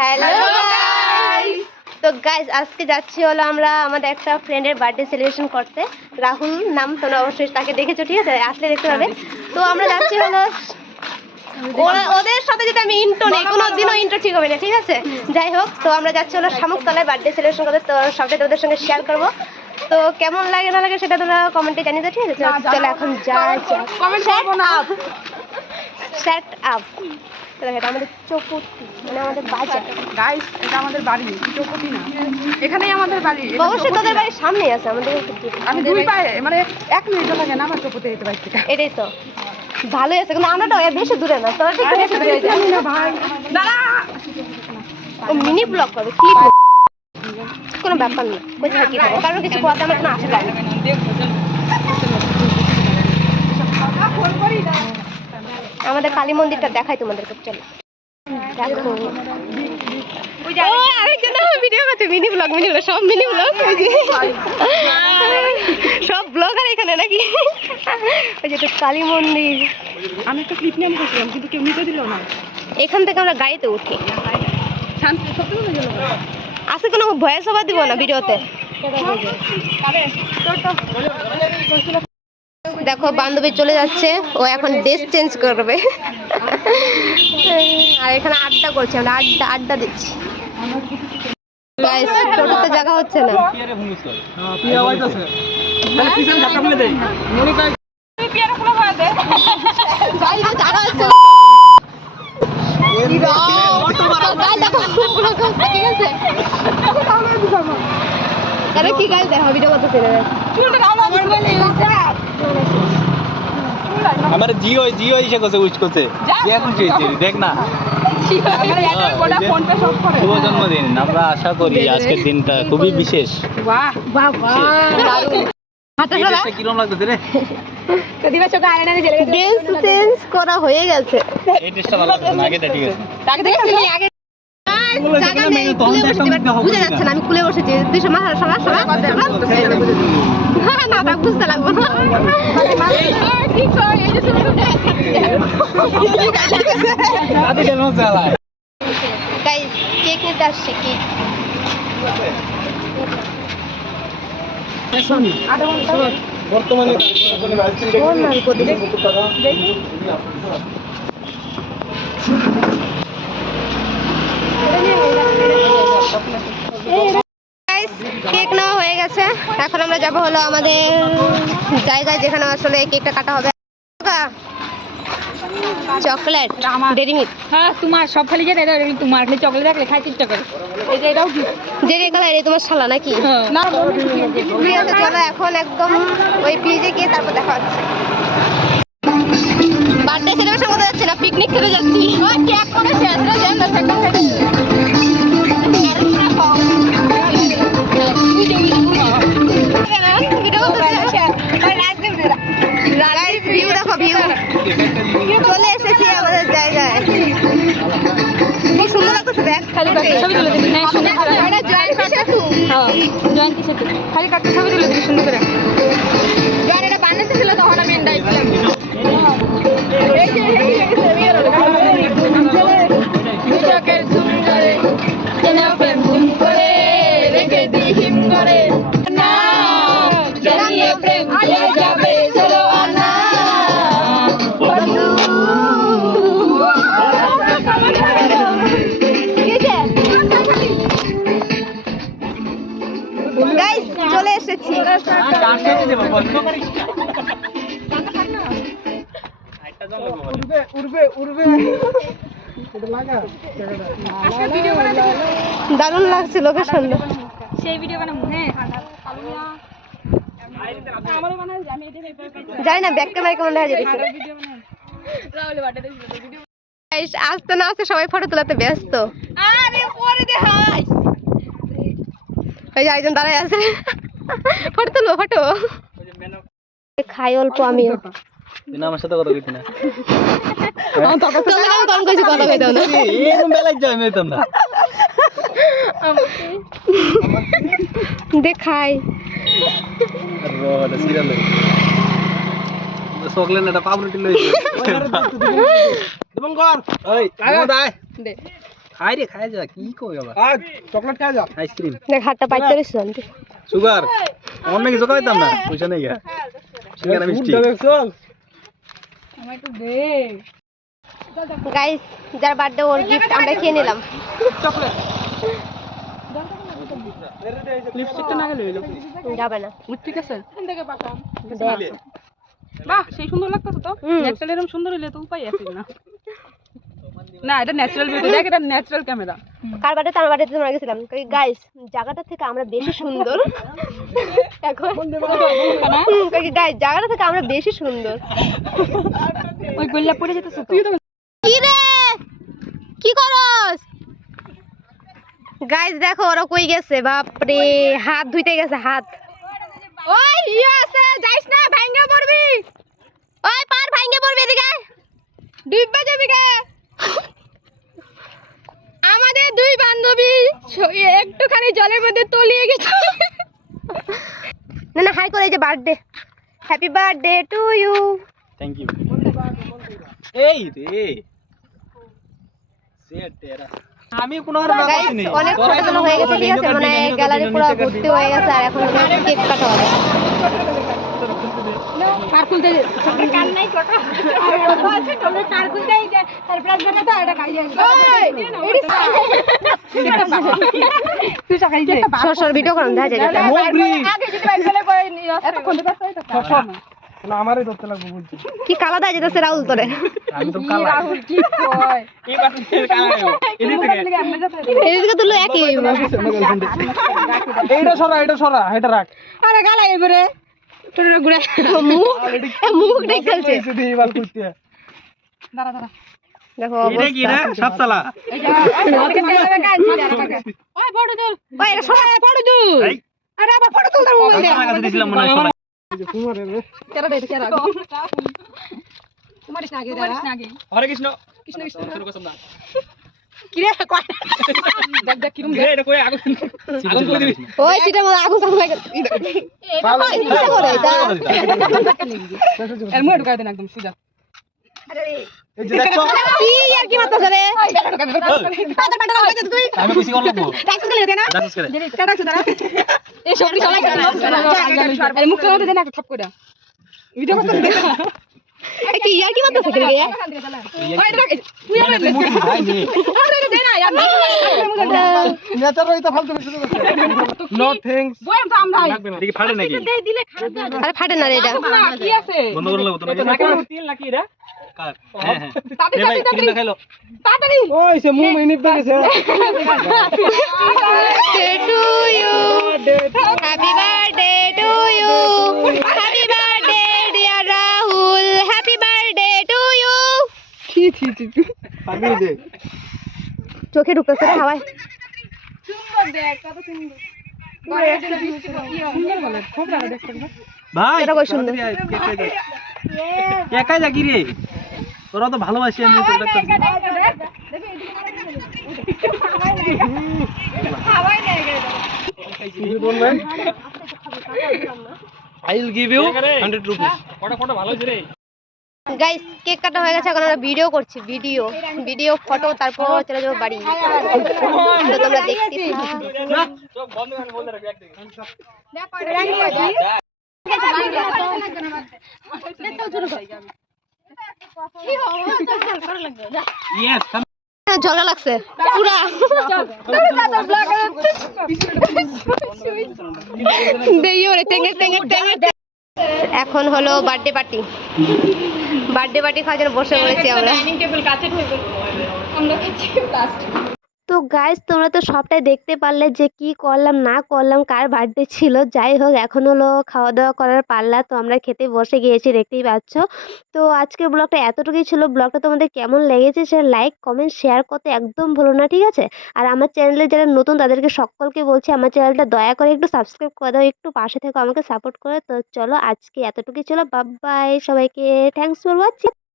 Hello তো guys আজকে যাচ্ছি হলো আমরা আমাদের একটা ফ্রেন্ডের বার্থডে সেলিব্রেশন করতে। রাহুল নাম তোমরা অবশ্যই তাকে দেখেছ ঠিক আছে? আসলে দেখতে পাবে। তো আমরা যাচ্ছি হলো ওদের সাথে যদি আমি ইন্টো নেই কোনো দিনও ইন্টো ঠিক হবে না ঠিক আছে? যাই হোক তো আমরা যাচ্ছি হলো শামুকতলায় বার্থডে সেলিব্রেশন করতে। তো সবটাই তোদের সঙ্গে শেয়ার করব। তো কেমন লাগে না লাগে সেটা তোমরা কমেন্টে জানিয়ে দাও ঠিক আছে? চলো, এখন যা কমেন্ট করব না। সেট আপ এটা আমাদের চৌপতি মানে আমাদের বাজার গাইস এটা আমাদের বাড়ি চৌপতি না। এখানেই আমাদের বাড়ি অবশ্যই তোদের বাড়ির সামনে আছে আমাদের আমি দুই পায়ে মানে এক মিনিটও লাগে না আমার চৌপতি যেতে বাড়ি এটাই তো। ভালোই আছে কিন্তু আমরা বেশি দূরে না তোরা ঠিক বেশি দূরে না ভাই। দাঁড়া! ও মিনি ব্লগ করবে ক্লিপ কোনো ব্যাপার না কোথায় কারণ কিছু কথা আমার আসে যায় না আমাদের কালী মন্দিরটা দেখাই তোমাদেরকে চলো। দেখো। ভিডিও করছে মিনি ব্লগ মিনি ব্লগ সব মিনি ব্লগ সব ব্লগার এখানে নাকি? ওই যে কালী মন্দির। আমি একটা ক্লিপ নিয়ে করছিলাম কিন্তু কেউ নিতে দিল না। এখান থেকে আমরা গাড়িতে উঠি। আজকে কোনো ভয়েস ওভার দিব না ভিডিওতে? দেখো, বান্ধবী চলে যাচ্ছে। ও এখন ড্রেস চেঞ্জ করবে। আর এখানে আড্ডা করছি, আমরা আড্ডা আড্ডা দিচ্ছি। টোটোতে জায়গা হচ্ছে না। কি গাড়ি দেখো ভিডিও করতেছে আমার জিও জিও এসে গেছে উইচ করছে। কে খুশি হয়েছে দেখ না। ফোন পে সব করে। শুভ জন্মদিন আমরা আশা করি আজকের দিনটা খুবই বিশেষ। কিরম লাগতেছে রে? করা হয়ে গেছে। এই ভালো ঠিক আছে। জায়গা নেই কুলে বসেছি বুঝে যাচ্ছে না। আমি কুলে বসেছি দুইশো মাথা সরা সরা না তা বুঝতে লাগবে না। ঠিক আছে এই যে দাদি কেন চালায় গাইস কেক নিতে আসছে কেক বর্তমানে গাইস কেক হয়ে গেছে এখন আমরা যাব হলো আমাদের জায়গায় যেখানে আসলে কেকটা কাটা হবে। চকলেট ডেরি মিল্ক হ্যাঁ তোমার সব খালি যে এটা তোমার। খালি চকলেট রাখলে খাই চেষ্টা করে এই যে এটাও কি ডেরি কালার এই তোমার শালা নাকি? না ঠিক আছে চলো। এখন একদম ওই ব্রিজে গিয়ে তারপর দেখা হচ্ছে। বার্থডে সেলিব্রেশন করতে যাচ্ছি না পিকনিক খেতে যাচ্ছি। কেক করে শেষ রে যেন চলে জয়ন্তী সেতু খালি কাটতে ছবি তুলে দিবি সুন্দর করে। দারুণ লাগছে লোকেশন সেই ভিডিও হ্যাঁ। জানি না ব্যাক ক্যামেরা কেমন দেখা আসতে না আসতে সবাই ফটো তোলাতে ব্যস্ত। ওই যে একজন দাঁড়ায় আছে। ফটো তুলবো ফটো খাই অল্প আমিও। তুই আমার সাথে কথা কইতি না। তোকে আমি কম কিছু কথা কইতে না এরকম বেলায় যাই আমি হইতাম না। দেখাই রোড সিরিয়াল চকলেট এটা পাবরুটি লই এবং কর ওই দাই দে। খাই রে খাই যা কি কই আবার চকলেট খাই যা। আইসক্রিম দেখ হাতটা পাইতে রইছ আন্টি? সুগার কিছু খাইতাম না? পয়সা নেই গা মিষ্টি। চল গাইস যার বার্থডে ওর গিফট আমরা খেয়ে নিলাম। লিপস্টিকটা না গেলে যাবে না। ঠিক আছে? বাহ সেই সুন্দর লাগতো তো। ন্যাচারাল এরকম সুন্দর হইলে তো উপায় আছে না। না এটা ন্যাচারাল বিউটি দেখ এটা ন্যাচারাল ক্যামেরা কার বাড়িতে? আমার বাড়িতে তোমরা গেছিলাম। গাইস জায়গাটা থেকে আমরা বেশি সুন্দর। এখন গাইস জায়গাটা থেকে আমরা বেশি সুন্দর। ওই গোল্লা পড়ে যেতেছে কি রে? কি করস? গাইস দেখো ওরা কই গেছে? বাপরে হাত ধুইতে গেছে হাত। ওই ইয়ে আছে যাইস না ভাঙ্গা পড়বি। ওই পার ভাঙ্গে পড়বি এদিকে ডুববা যাবি গা। আমাদের দুই বান্ধবী একটুখানি জলের মধ্যে তলিয়ে গেছে। না না হাই করে যে birthday happy birthday to you thank you এই রে। আমি কোনো আর অনেক ফটো হয়ে গেছে ঠিক আছে? মানে গ্যালারি পুরো ভর্তি হয়ে গেছে আর এখন কেক কাটা হবে। কার খুলতে কার নাই কটা আছে তোমরা কার খুলতে এই যে সারপ্রাইজ এটা খাই তুই চাকাই দে সর সর ভিডিও করুন দেখা যায় আগে যদি বাইক চলে পড়ে এত কোন পাশে এটা না আমারই ধরতে লাগবে বলছি। কি কালা দেয় যেতেছে রাহুল তোরে? আমি তো কালা রাহুল কি কয়? এই পাশে থেকে কালা এদিক থেকে। এদিকে তুলো একই। এইটা সরা এটা সরা এটা রাখ। আরে গালা এবারে। তোর ঘুরে মুখ মুখ দিয়ে বাল করতে। দাঁড়া দাঁড়া। দেখো এটা কি রে সব চালা এই যে ওকে চালাবে কাজ ওই ফটো তুল। ওই সবাই তুল। এই। আরে আবার ফটো তুল মোবাইল দে আমার কাছে দিছিলাম মনে হয় সবাই কেরা দে কেরা? তোমার না আগে দাঁড়া আগে হরে কৃষ্ণ। কৃষ্ণ কৃষ্ণ। শুরু করছাম না কি কয় দেখ দেখ কিরম রে এটা কই আগুন আগুন কই দিবি ওই সিটা মধ্যে আগুন সাগুন লাগে এটা করে এটা এর মুখ ঢুকাই দেন একদম সুজা ভিডিও করতে কি আর কি মাত্রা রে? দিলে আরে ফাটে না রে রে চোখে ঢুকতেছে রে হাওয়ায়। সুন্দর দেখ কত সুন্দর? সুন্দর বলে খুব ভালো দেখতে ভাই একাই যাকি রে। তোরা তো ভালোবাসি আমি তোর ইউ 100 রুপিস গাইস কেক কাটা হয়ে গেছে, এখন আমরা ভিডিও করছি ভিডিও ভিডিও ফটো তারপর চলে যাব বাড়ি। তো তোমরা ইয়েস ঝগড়া লাগছে এখন হলো বার্থডে পার্টি বার্থডে পার্টি খাওয়ার জন্য বসে পড়েছি আমরা। ডাইনিং টেবিল কাছে আমরা খাচ্ছি লাস্ট তো গাইস তোমরা তো সবটাই দেখতে পারলে যে কি করলাম, না করলাম, কার বার্থডে ছিল। যাই হোক, এখন হলো খাওয়া দাওয়া করার পাল্লা তো আমরা খেতে বসে গিয়েছি, দেখতেই পাচ্ছ। তো আজকের ব্লগটা এতটুকুই ছিল। ব্লগটা তোমাদের কেমন লেগেছে সেটা লাইক কমেন্ট শেয়ার করতে একদম ভুলো না, ঠিক আছে? আর আমার চ্যানেলে যারা নতুন, তাদেরকে সকলকে বলছি, আমার চ্যানেলটা দয়া করে একটু সাবস্ক্রাইব করে দাও, একটু পাশে থেকে, আমাকে সাপোর্ট করে। তো চলো, আজকে এতটুকুই ছিল। বাই সবাইকে। Thanks for watching